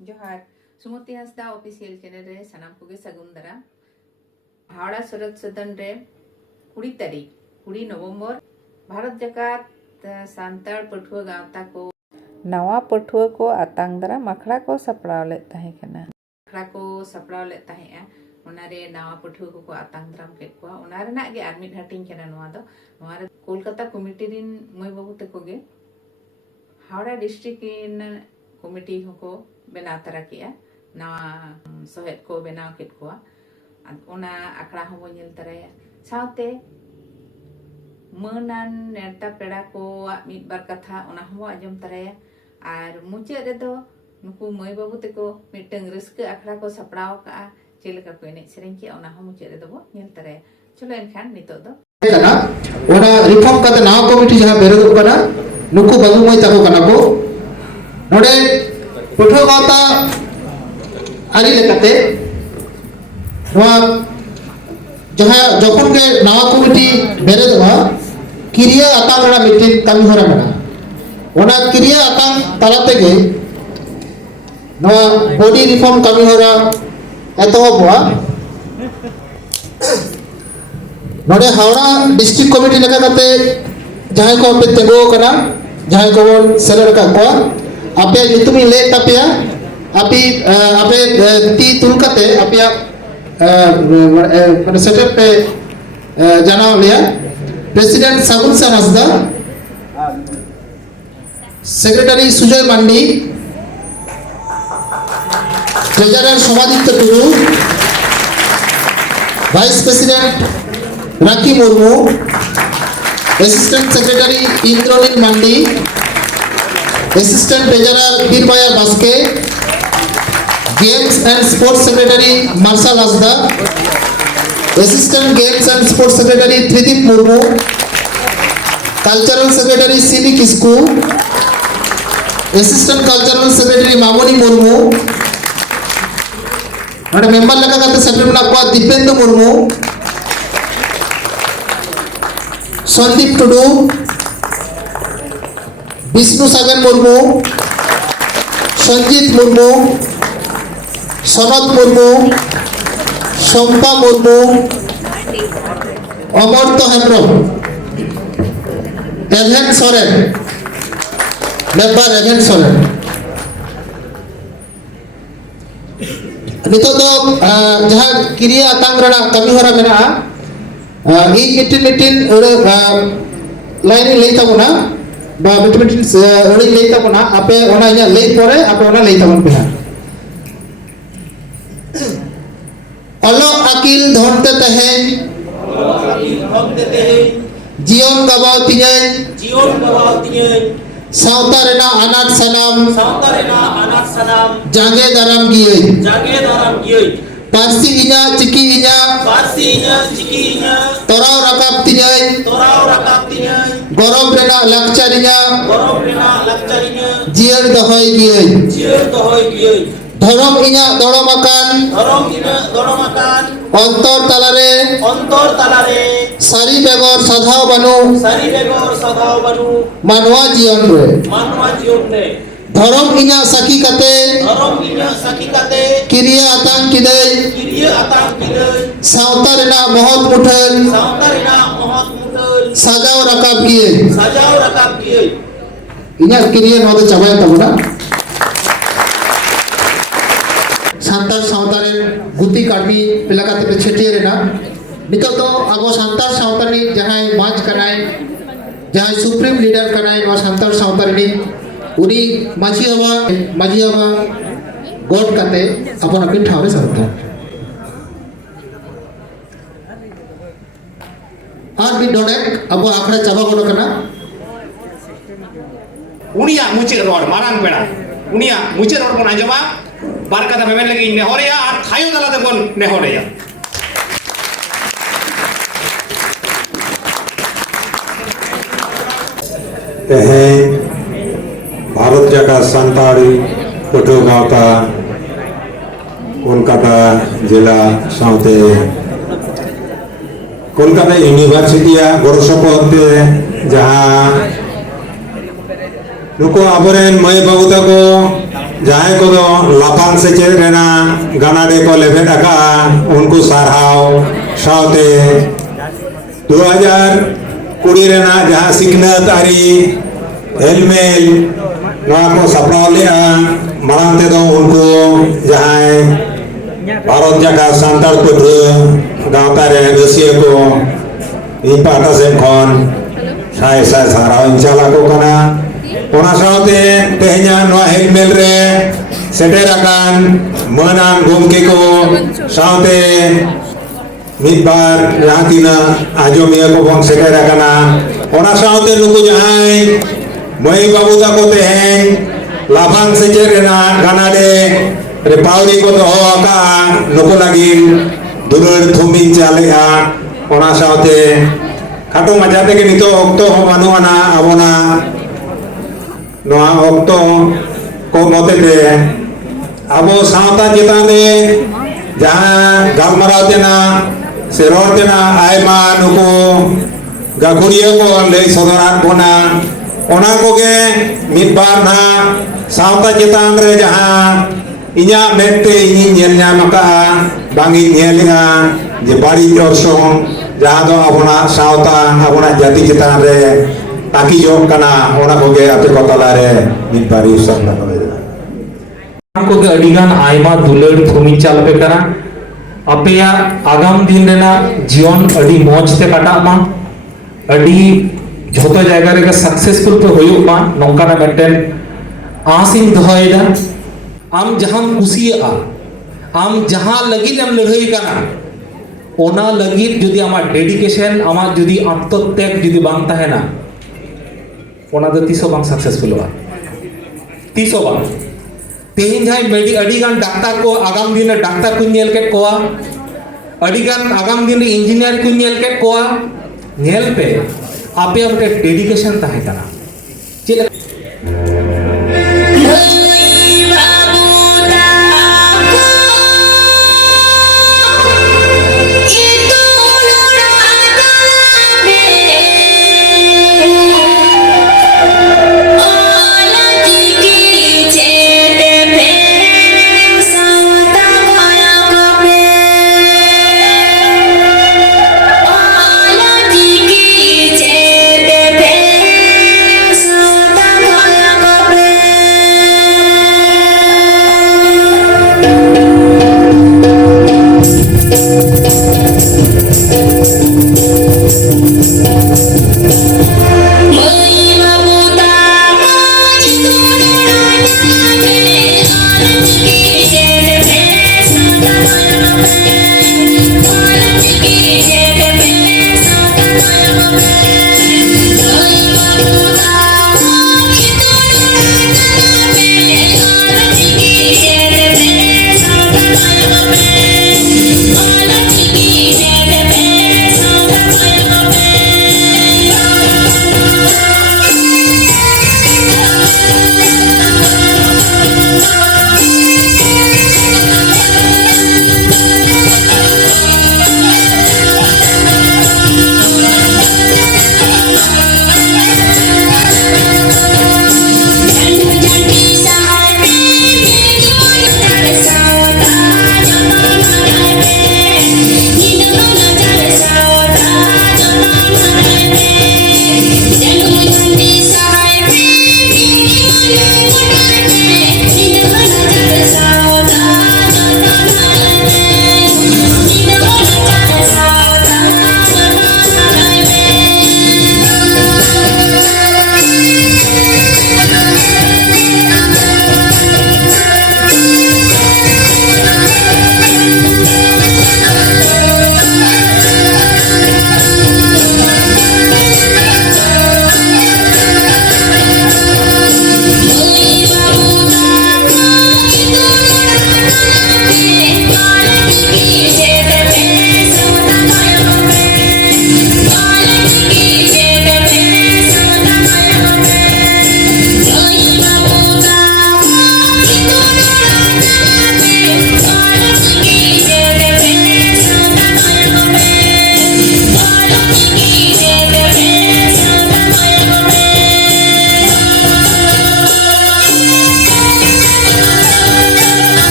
जोहार सुमति Hansda official channel रे सनाम को सगुन दरा हावड़ा सूरत सदन रे 20 तारीख 20 नवंबर भारत जकात सांताड़ पठुआ गावता को नवा पठुआ को आतांग दरा मखड़ा को सपड़ाव ले ताहे कना मखड़ा को सपड़ाव ले ताहे ओनारे नवा पठुआ को आतांग दराम के को ओनारे ना गे आर्मी हाटिंग केना नवा दो नवा रे कोलकाता कमिटी रिन मय बाबू तको गे हावड़ा डिस्ट्रिक्ट इन कमिटी को बेना तरा किया नवा सहेद को बेनाव केट को ओना आखड़ा हो बोल तराया साथे मनान नेता पेड़ा को मिद बार कथा ओना हो आजम तराया और मुचे रे दो नुकु मय बाबू तको मिटंग रस्क आखड़ा को सपड़ाव का चेलका को एने सेरें के ओना हो मुचे रे दो नेल तराया चलो एनखान नितो दो कना ओना रिफॉर्म कते नवा कमिटी जहां बेरोद कना नुकु बाबू मय ताको कना को नोडे पठुआ गावता आरी लेकाते नवा जहां जखन के नवा कमिटी बेरोदवा किरिया आतांगड़ा मिटिन कामी होरा मेना ओना किरिया आतांग तालाते गे नवा बॉडी रिफॉर्म कामी होरा एतोबवा नोडे हावड़ा डिस्ट्रिक्ट कमिटी लेका कते जहां को पे तेगो कना जहां को सेलर का को आपे नितुमी ले तापिया आपी आपे ती तुलकते आपिया माने सेटअप पे जानाव लिया president Sagun Hansda secretary Sujay Mandi treasurer Somaditya Tudu vice president Rakhi Murmu assistant secretary Indranil Mandi assistant treasurer Birbaya Baske games and sports secretary Marshal Hansda assistant games and sports secretary Tridip Murmu cultural secretary C B Kisku assistant cultural secretary Mamoni Murmu और मेंबर लगा करते सेक्रेटरी ना को Dipendra Murmu Sandip Tudu Vishnu Sagar Murmu Sanjit Murmu Sanat Murmu Shampa Murmu Amart Hembram even Soren member even Soren नितो दो जहां किरिया आतांग रना कमी होरा मेना इ मिटिन लाइन लई ताबोना बा मिटिन ओडी लई ताबोना आपे ओना इना लई परे आपे ओना लई ताबोन पे अलो अकिल धनते तहेन जीवन गबाव तियाई सावता रेना अनाथ सनाम जागे दाराम गियई पारसी इना चिकी इना तोराव रकाब तियाई गरम रेना लाक्चर इना जियर दहय गियई धर्म इना दड़माकान अंतर तालारे सारी बेगर साधाव बानु मानवा जीवन रे धर्म इना साकी काते किरिया आतांग किदई सावता रेना महत मुठन साजाव रकाब किए इना किरिया नोदे चाबाय तबना सांतार सावतारे गुती काटमी पिलाकाते पे छटिए रेना नितो तो अब सांतार सावतारी जहां माज कराय जहां सुप्रीम लीडर कराय वा सांतार सावतारी उनी माजी हवा गोड काते अपन अपन ठावे सरता और भी डोडेक अब आखड़ा चाबा गोड कना उनिया मुचे रोड मारांग बेड़ा उनिया मुचे रोड बन आजमा बार कथा मेमेन लगी नेहरिया और थायो दला देबन नेहरिया भारत जगह सांताड़ी पठुआ गावता कोलकाता जिला साउते कोलकाता यूनिवर्सिटी गौरव सपदते जहाँ नुको आबरेन मय बाबू तको जहां को लाफांग सेचेद रेना गानाडे को लेभेद आका उनको सारहाव साउते 2020 रेना जहां सिकनत आरी हेलमेल नवा को सपड़ाव लेआ मांग ते दो उनको जहां भारत जाका सांतार पढ़ुआ गावता रे रसिया को इन पाटा से खन साय साय साराव इंचाला को कना ओना साउते तेहnya नवा हेलमेल रे सेटेराkan menang gomke ko साउते midbar yang tina ajomia ko bang seterakana ona saute nuku jahai mai babu tako teheng labang sejerena ganade repauri ko to aka nuku lagi dulur thumin chalea ona saute khato majate ke nito okto manu ana abona noa okto ko motete abo sauta jetane jahan galmarau tena seror tena aima nuku gaguria ko lei sodoran bona ona ko ge midbar na sauta jetan re jahan inya mette ini nyelnya maka bangi nyelinga je bari jorsong jahan do abona sauta abona jati jetan re taki jok kana ona ko ge ape kotala re midbari usang na को के अडिगान आयमा दुलर थुमिन चालपे करा अपेया आगाम दिन रेना जीवन अडी मौज ते काटा मा अडी झोतो जायगा रे सक्सेसफुल पे होयो मा नोंका ना मेंटेन आसिंग दहोयदा आम जहां कुसिया आम जहां लगी हम लड़ाई करा ओना लगी जुदी आमा डेडिकेशन आमा जुदी आत्मत्याग जुदी बांग ताहेना ओना दो तीसो बांग सक्सेसफुल हुआ तीसो बांग तेहिन जाय मेडी अडिगान डाक्टर को आगाम दिन डाक्टर को नेल के कोआ अडिगान आगाम दिन इंजीनियर को नेल के कोआ नेल पे आपे अपने डेडिकेशन ताहे कना